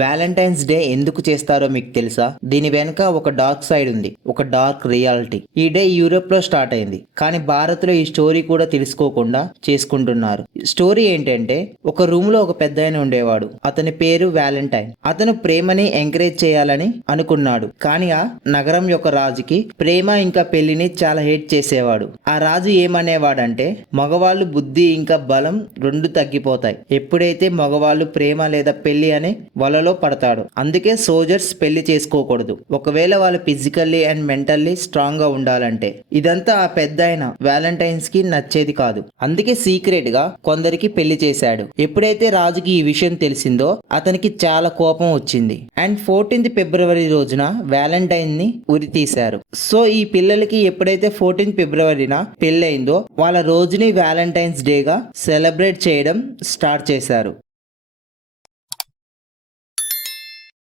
Valentine's day ఎందుకు చేస్తారో మీకు తెలుసా? దీని వెనుక ఒక డార్క్ సైడ్ ఉంది, ఒక డార్క్ రియాలిటీ. ఈ డే యూరోప్ లో స్టార్ట్ అయింది, కానీ భారత్ లో ఈ స్టోరీ కూడా తెలుసుకోకుండా చేసుకుంటున్నారు. స్టోరీ ఏంటంటే, ఒక రూమ్ లో ఒక పెద్దాయన ఉండేవాడు. అతని పేరు వ్యాలంటైన్. అతను ప్రేమని ఎంకరేజ్ చేయాలని అనుకున్నాడు, కానీ ఆ నగరం యొక్క రాజుకి ప్రేమ ఇంకా పెళ్లిని చాలా హేట్ చేసేవాడు. ఆ రాజు ఏమనేవాడంటే, మగవాళ్ళు బుద్ధి ఇంకా బలం రెండు తగ్గిపోతాయి ఎప్పుడైతే మగవాళ్ళు ప్రేమ లేదా పెళ్లి అనే వలలో పడతాడు. అందుకే సోల్జర్స్ పెళ్లి చేసుకోకూడదు, ఒకవేళ వాళ్ళు ఫిజికల్లీ అండ్ మెంటల్లీ స్ట్రాంగ్ గా ఉండాలంటే. ఇదంతా ఆ పెద్దాయన వ్యాలంటైన్స్ కి నచ్చేది కాదు. అందుకే సీక్రెట్ గా కొందరికి పెళ్లి చేశాడు. ఎప్పుడైతే రాజుకి ఈ విషయం తెలిసిందో అతనికి చాలా కోపం వచ్చింది. అండ్ 14th ఫిబ్రవరి రోజున వ్యాలంటైన్ ని ఉరి తీశారు. సో ఈ పిల్లలకి ఎప్పుడైతే 14th ఫిబ్రవరిన పెళ్ళయిందో వాళ్ళ రోజుని వ్యాలంటైన్స్ డే గా సెలబ్రేట్ చేయడం స్టార్ట్ చేశారు.